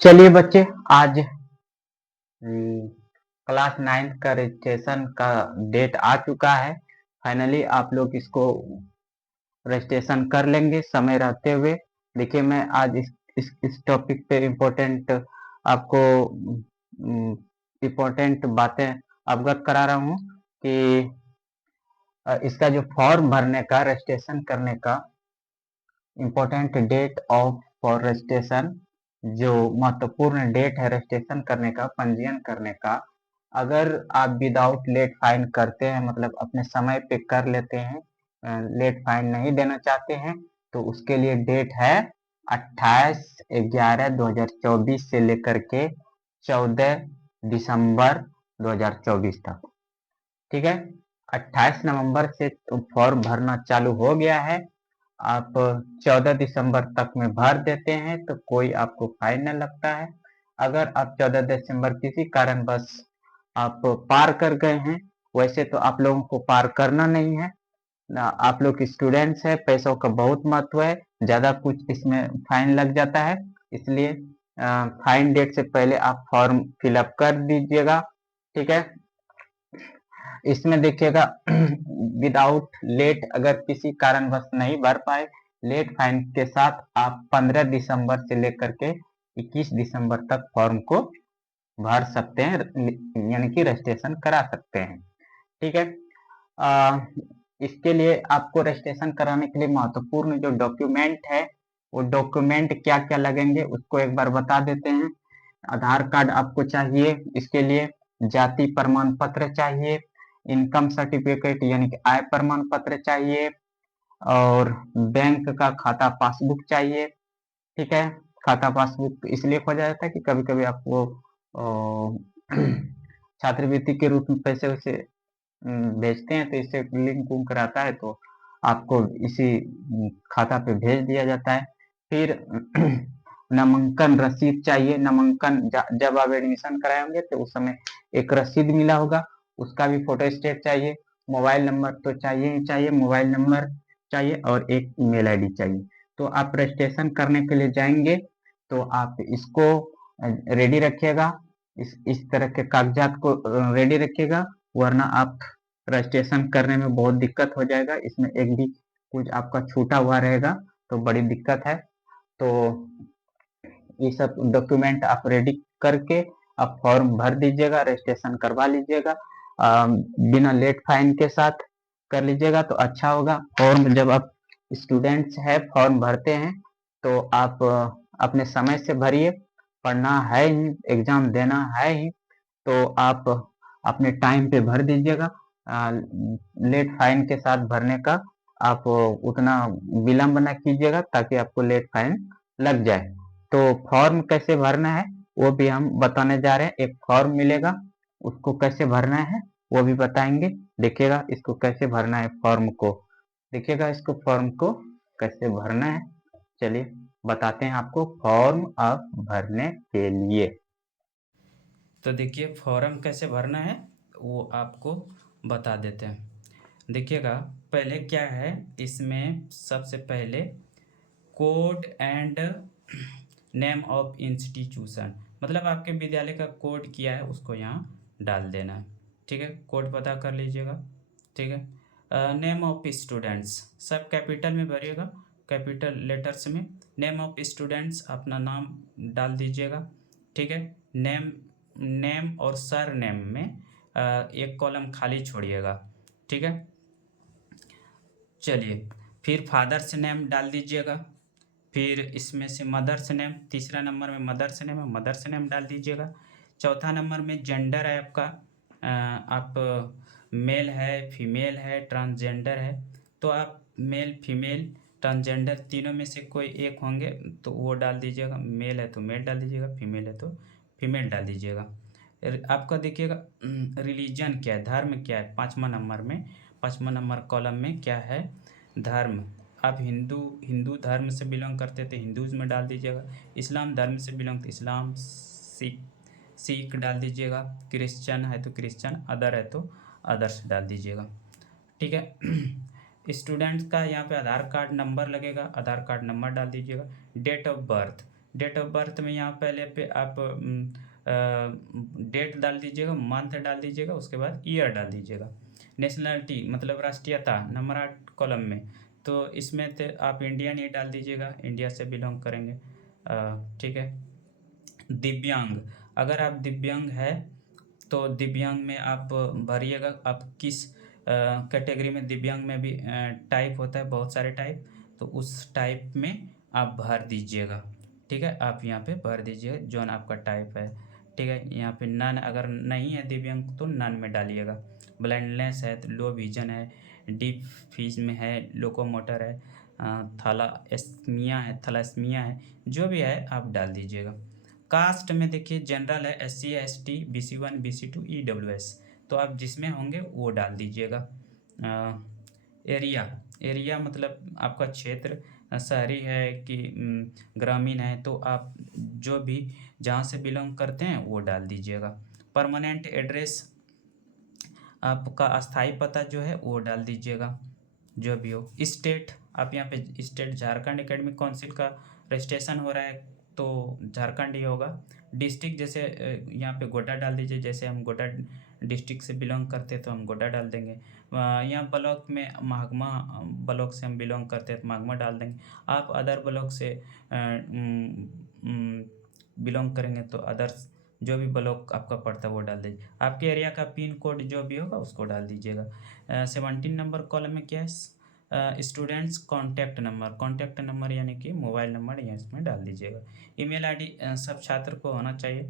चलिए बच्चे, आज क्लास 9 का रजिस्ट्रेशन का डेट आ चुका है। फाइनली आप लोग इसको रजिस्ट्रेशन कर लेंगे समय रहते हुए। देखिए, मैं आज इस टॉपिक पे इम्पोर्टेंट आपको इम्पोर्टेंट बातें अवगत करा रहा हूँ कि इसका जो फॉर्म भरने का, रजिस्ट्रेशन करने का important date of for registration, जो महत्वपूर्ण डेट है रजिस्ट्रेशन करने का, पंजीयन करने का, अगर आप विदाउट लेट फाइन करते हैं, मतलब अपने समय पे कर लेते हैं, लेट फाइन नहीं देना चाहते हैं, तो उसके लिए डेट है 28/11/2024 से लेकर के 14 दिसंबर 2024 तक। ठीक है, 28 नवंबर से तो फॉर्म भरना चालू हो गया है। आप 14 दिसंबर तक में भर देते हैं तो कोई आपको फाइन न लगता है। अगर आप 14 दिसंबर किसी कारणवश आप पार कर गए हैं, वैसे तो आप लोगों को पार करना नहीं है ना, आप लोग स्टूडेंट्स हैं, पैसों का बहुत महत्व है, ज़्यादा कुछ इसमें फाइन लग जाता है, इसलिए फाइन डेट से पहले आप फॉर्म फिलअप कर दीजिएगा। ठीक है, इसमें देखिएगा विदाउट लेट, अगर किसी कारणवश नहीं भर पाए, लेट फाइन के साथ आप 15 दिसंबर से लेकर के 21 दिसंबर तक फॉर्म को भर सकते हैं, यानी कि रजिस्ट्रेशन करा सकते हैं। ठीक है, इसके लिए आपको रजिस्ट्रेशन कराने के लिए महत्वपूर्ण जो डॉक्यूमेंट है, वो डॉक्यूमेंट क्या क्या लगेंगे उसको एक बार बता देते हैं। आधार कार्ड आपको चाहिए, इसके लिए जाति प्रमाण पत्र चाहिए, इनकम सर्टिफिकेट यानी कि आय प्रमाण पत्र चाहिए, और बैंक का खाता पासबुक चाहिए। ठीक है, खाता पासबुक इसलिए खोजा जाता है कि कभी कभी आपको छात्रवृत्ति के रूप में पैसे वैसे भेजते हैं, तो इससे लिंक उंक रहता है, तो आपको इसी खाता पे भेज दिया जाता है। फिर नामांकन रसीद चाहिए, नामांकन जब आप एडमिशन कराए होंगे तो उस समय एक रसीद मिला होगा, उसका भी फोटो स्टेट चाहिए। मोबाइल नंबर तो चाहिए ही चाहिए, मोबाइल नंबर चाहिए और एक ईमेल आईडी चाहिए। तो आप रजिस्ट्रेशन करने के लिए जाएंगे तो आप इसको रेडी रखिएगा, इस तरह के कागजात को रेडी रखिएगा, वरना आप रजिस्ट्रेशन करने में बहुत दिक्कत हो जाएगा। इसमें एक भी कुछ आपका छूटा हुआ रहेगा तो बड़ी दिक्कत है। तो ये सब डॉक्यूमेंट आप रेडी करके आप फॉर्म भर दीजिएगा, रजिस्ट्रेशन करवा लीजिएगा, बिना लेट फाइन के साथ कर लीजिएगा तो अच्छा होगा। फॉर्म जब आप स्टूडेंट्स है फॉर्म भरते हैं तो आप अपने समय से भरिए, पढ़ना है ही, एग्जाम देना है ही, तो आप अपने टाइम पे भर दीजिएगा। लेट फाइन के साथ भरने का आप उतना विलंब न कीजिएगा ताकि आपको लेट फाइन लग जाए। तो फॉर्म कैसे भरना है वो भी हम बताने जा रहे हैं। एक फॉर्म मिलेगा, उसको कैसे भरना है वो भी बताएंगे। देखिएगा इसको कैसे भरना है, फॉर्म को देखिएगा, इसको फॉर्म को कैसे भरना है। चलिए बताते हैं आपको फॉर्म अब भरने के लिए। तो देखिए फॉर्म कैसे भरना है वो आपको बता देते हैं। देखिएगा पहले क्या है, इसमें सबसे पहले code and name of institution, मतलब आपके विद्यालय का कोड क्या है उसको यहाँ डाल देना है। ठीक है, कोड पता कर लीजिएगा। ठीक है, नेम ऑफ स्टूडेंट्स सब कैपिटल में भरिएगा, कैपिटल लेटर्स में। नेम ऑफ स्टूडेंट्स अपना नाम डाल दीजिएगा। ठीक है, नेम नेम और सर नेम में एक कॉलम खाली छोड़िएगा। ठीक है, चलिए फिर फादर्स नेम डाल दीजिएगा। फिर इसमें से मदर्स नेम, तीसरा नंबर में मदर्स नेम है, मदर्स नेम डाल दीजिएगा। चौथा नंबर में जेंडर है आपका, आप मेल है, फीमेल है, ट्रांसजेंडर है, तो आप मेल, फीमेल, ट्रांसजेंडर तीनों में से कोई एक होंगे तो वो डाल दीजिएगा। मेल है तो मेल डाल दीजिएगा, फीमेल है तो फीमेल डाल दीजिएगा। आपका देखिएगा रिलीजन क्या है, धर्म क्या है, पाँचवा नंबर कॉलम में क्या है, धर्म। आप हिंदू धर्म से बिलोंग करते तो हिंदूज में डाल दीजिएगा, इस्लाम धर्म से बिलोंग तो इस्लाम, सिख डाल दीजिएगा, क्रिश्चियन है तो क्रिश्चियन, अदर है तो अदर्स डाल दीजिएगा। ठीक है, स्टूडेंट्स का यहाँ पे आधार कार्ड नंबर लगेगा, आधार कार्ड नंबर डाल दीजिएगा। Date of birth, date of birth में यहाँ पहले पे आप डेट डाल दीजिएगा, मंथ डाल दीजिएगा, उसके बाद ईयर डाल दीजिएगा। नेशनलिटी मतलब राष्ट्रीयता नंबर 8 कॉलम में, तो इसमें तो आप इंडियन ही डाल दीजिएगा, इंडिया से बिलोंग करेंगे। ठीक है। दिव्यांग, अगर आप दिव्यांग है तो दिव्यांग में आप भरिएगा आप किस कैटेगरी में। दिव्यांग में भी टाइप होता है, बहुत सारे टाइप, तो उस टाइप में आप भर दीजिएगा। ठीक है, आप यहाँ पे भर दीजिएगा जोन आपका टाइप है। ठीक है, यहाँ पे नन अगर नहीं है दिव्यांग तो नन में डालिएगा। ब्लाइंडनेस है तो लो विजन है, डीप फीस में है, लोकोमोटर है, थैलास्मिया है, जो भी है आप डाल दीजिएगा। कास्ट में देखिए जनरल है, SC ST BC1 BC2 EWS, तो आप जिसमें होंगे वो डाल दीजिएगा। एरिया मतलब आपका क्षेत्र शहरी है कि ग्रामीण है, तो आप जो भी जहाँ से बिलोंग करते हैं वो डाल दीजिएगा। परमानेंट एड्रेस आपका अस्थाई पता जो है वो डाल दीजिएगा, जो भी हो। स्टेट आप यहाँ पे स्टेट झारखंड एकेडमिक काउंसिल का रजिस्ट्रेशन हो रहा है तो झारखंड ही होगा। डिस्ट्रिक्ट जैसे यहाँ पे गोड्डा डाल दीजिए, जैसे हम गोड्डा डिस्ट्रिक्ट से बिलोंग करते हैं तो हम गोड्डा डाल देंगे। यहाँ ब्लॉक में महागमा ब्लॉक से हम बिलोंग करते हैं तो महागमा डाल देंगे। आप अदर ब्लॉक से बिलोंग करेंगे तो अदर्स जो भी ब्लॉक आपका पड़ता है वो डाल दीजिए। आपके एरिया का पिन कोड जो भी होगा उसको डाल दीजिएगा। 17 नंबर कॉलम में क्या है, स्टूडेंट्स कॉन्टैक्ट नंबर यानी कि मोबाइल नंबर यहाँ इसमें डाल दीजिएगा। ईमेल आईडी सब छात्र को होना चाहिए,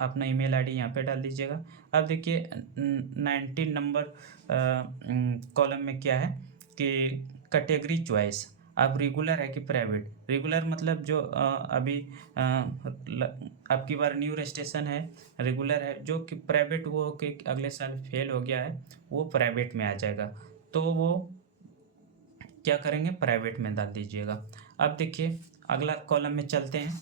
अपना ईमेल आईडी यहाँ पे डाल दीजिएगा। अब देखिए 19 नंबर कॉलम में क्या है कि कैटेगरी चॉइस, आप रेगुलर है कि प्राइवेट। रेगुलर मतलब जो अभी आपकी बार न्यू रजिस्ट्रेशन है, रेगुलर है। जो कि प्राइवेट वो हो कि अगले साल फेल हो गया है वो प्राइवेट में आ जाएगा, तो वो क्या करेंगे प्राइवेट में डाल दीजिएगा। अब देखिए अगला कॉलम में चलते हैं,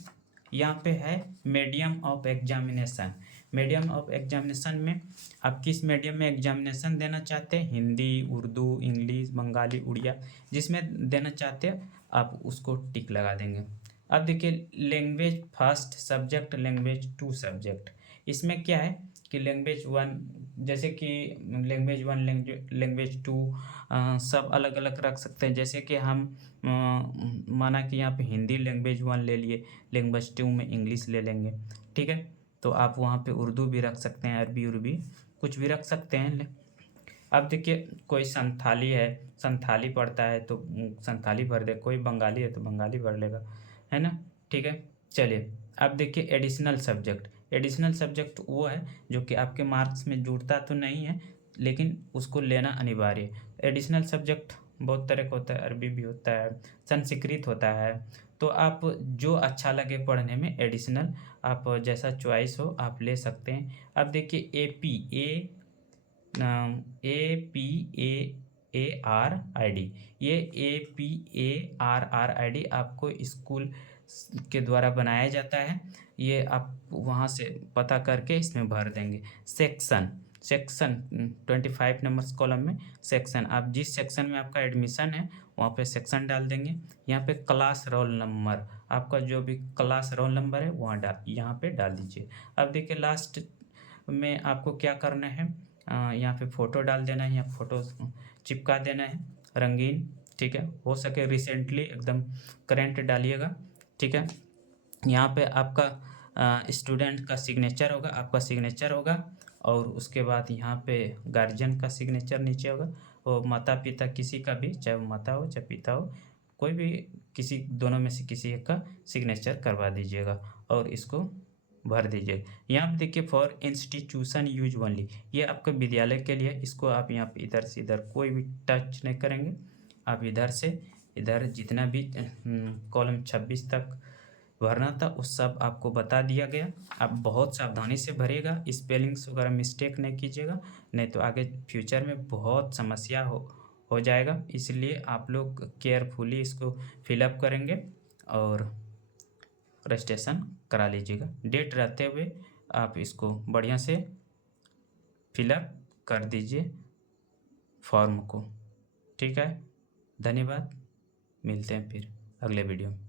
यहाँ पे है medium of examination. Medium of examination में आप किस मीडियम में एग्जामिनेशन देना चाहते हैं, हिंदी, उर्दू, इंग्लिश, बंगाली, उड़िया, जिसमें देना चाहते हैं आप उसको टिक लगा देंगे। अब देखिए language first subject, language 2 subject, इसमें क्या है कि लैंग्वेज 1 जैसे कि लैंग्वेज 1 लैंग्वेज 2 सब अलग अलग रख सकते हैं। जैसे कि हम माना कि यहाँ पे हिंदी लैंग्वेज 1 ले लिए, लैंग्वेज 2 में इंग्लिश ले लेंगे। ठीक है, तो आप वहाँ पे उर्दू भी रख सकते हैं, अरबी उर्बी कुछ भी रख सकते हैं। अब देखिए कोई संथाली है, संथाली पढ़ता है तो संथाली भर दे, कोई बंगाली है तो बंगाली भर लेगा, है ना। ठीक है, चलिए अब देखिए एडिशनल सब्जेक्ट वो है जो कि आपके मार्क्स में जुड़ता तो नहीं है लेकिन उसको लेना अनिवार्य है। एडिशनल सब्जेक्ट बहुत तरह का होता है, अरबी भी होता है, संस्कृत होता है, तो आप जो अच्छा लगे पढ़ने में एडिशनल आप जैसा चॉइस हो आप ले सकते हैं। अब देखिए APARRID, ये APARRID आपको स्कूल के द्वारा बनाया जाता है, ये आप वहाँ से पता करके इसमें भर देंगे। सेक्शन 25 नंबर कॉलम में सेक्शन, आप जिस सेक्शन में आपका एडमिशन है वहाँ पे सेक्शन डाल देंगे। यहाँ पे क्लास रोल नंबर, आपका जो भी क्लास रोल नंबर है वहाँ यहाँ पे डाल दीजिए। अब देखिए लास्ट में आपको क्या करना है, यहाँ पे फ़ोटो डाल देना है, यहाँ फ़ोटो चिपका देना है रंगीन। ठीक है, हो सके रिसेंटली एकदम करेंट डालिएगा। ठीक है, यहाँ पे आपका स्टूडेंट का सिग्नेचर होगा, आपका सिग्नेचर होगा, और उसके बाद यहाँ पे गार्जियन का सिग्नेचर नीचे होगा, और माता पिता किसी का भी, चाहे वो माता हो चाहे पिता हो, कोई भी किसी दोनों में से किसी एक का सिग्नेचर करवा दीजिएगा और इसको भर दीजिए। यहाँ पे देखिए फॉर इंस्टीट्यूशन यूज ओनली, ये आपके विद्यालय के लिए, इसको आप यहाँ पे इधर से इधर कोई भी टच नहीं करेंगे, आप इधर से इधर जितना भी कॉलम 26 तक भरना था उस सब आपको बता दिया गया। आप बहुत सावधानी से भरिएगा, स्पेलिंग्स वगैरह मिस्टेक नहीं कीजिएगा, नहीं तो आगे फ्यूचर में बहुत समस्या हो जाएगा। इसलिए आप लोग केयरफुली इसको फिलअप करेंगे और रजिस्ट्रेशन करा लीजिएगा। डेट रहते हुए आप इसको बढ़िया से फिलअप कर दीजिए फॉर्म को। ठीक है, धन्यवाद, मिलते हैं फिर अगले वीडियो में।